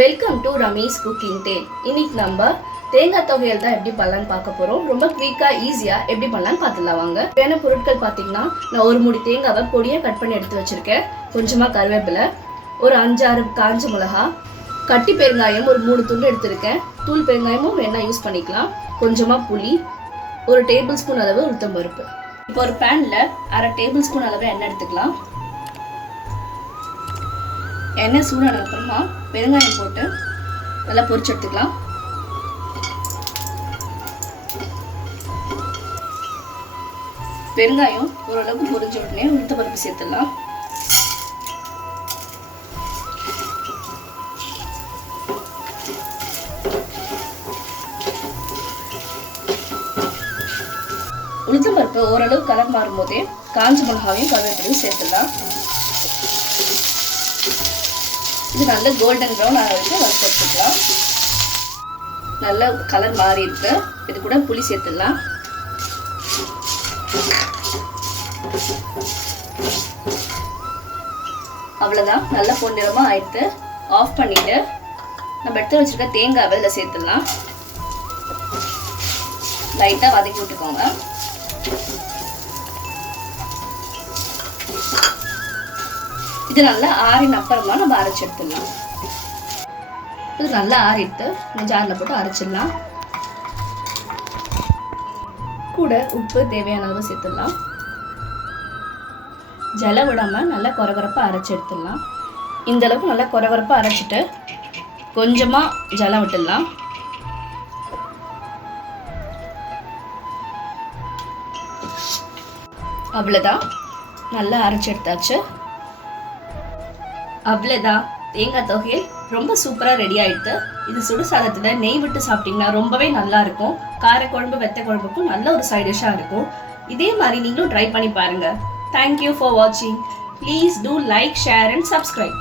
Welcome to Ramesh cooking tale. இன்னைக்கு நம்ம தேங்காய் தொகையல் தான் எப்படி பண்ணலான்னு பார்க்க போறோம். ரொம்ப குயிக்கா ஈஸியா எப்படி பண்ணலான்னு பார்த்துலாம் வாங்க. வேண பொருட்கள் பார்த்தீங்கன்னா, நான் ஒரு முடி தேங்காவை பொடியா கட் பண்ணி எடுத்து வச்சிருக்கேன். கொஞ்சமா கருவேப்பிலை, ஒரு 5-6 காஞ்ச மிளகா, கட்டி பெருங்காயம் ஒரு 3 துண்டு எடுத்திருக்கேன். தூள் பெருங்காயமும் வேணா யூஸ் பண்ணிக்கலாம். கொஞ்சமா புளி, ஒரு டேபிள் ஸ்பூன் அளவு உளுத்தம் பருப்பு. இப்போ ஒரு பேன்ல 1/2 டேபிள் ஸ்பூன் அளவு எண்ணெய் எடுத்துக்கலாம். எண்ணெய் சூடான அப்புறமா பெருங்காயம் போட்டு நல்லா பொரிச்சு எடுத்துக்கலாம். பெருங்காயம் ஓரளவுக்கு பொரிஞ்ச உடனே உளுத்த பருப்பு சேர்த்துடலாம். உளுத்தம் பருப்பு ஓரளவு கலர் மாறும் போதே காஞ்ச மிளகாவையும் கருவேப்பிலையும் சேர்த்துடலாம். இது நல்ல கோல்டன் ப்ரௌன் ஆக வரைக்கும் வறுத்து எடுத்துக்கலாம். நல்ல கலர் மாறி இருக்கு. இது கூட புளி சேர்த்துடலாம். அவ்வளவுதான், நல்ல பொன்னிறமா ஆயிடுத்து. ஆஃப் பண்ணிட்டு நம்ம எடுத்து வச்சிருக்க தேங்காவை இதில் சேர்த்துடலாம். லைட்டா வதக்கி விட்டுக்கோங்க. இது நல்லா ஆறின அப்புறமா நம்ம அரைச்சி எடுத்துடலாம். இது நல்லா ஆறிட்டு ஜாரில் போட்டு அரைச்சிடலாம். கூட உப்பு தேவையான அளவு சேர்த்துடலாம். ஜலம் விடாம நல்லா கொரகொரப்பா அரைச்சி எடுத்துடலாம். இந்த அளவுக்கு நல்லா கொரகொரப்பா அரைச்சிட்டு கொஞ்சமா ஜலம் விட்டுடலாம். அவ்வளோதான், நல்லா அரைச்சி எடுத்தாச்சு. அவ்வளோதான், தேங்காய் தொகையல் ரொம்ப சூப்பராக ரெடி ஆயிடுது. இது சுடு சாதத்தில் நெய் விட்டு சாப்பிட்டீங்கன்னா ரொம்பவே நல்லா இருக்கும். காரக்குழம்பு வெத்த குழம்புக்கும் நல்ல ஒரு சைட் டிஷ்ஷாக இருக்கும். இதே மாதிரி நீங்களும் ட்ரை பண்ணி பாருங்க. தேங்க்யூ ஃபார் வாட்சிங். Please do like, share and subscribe.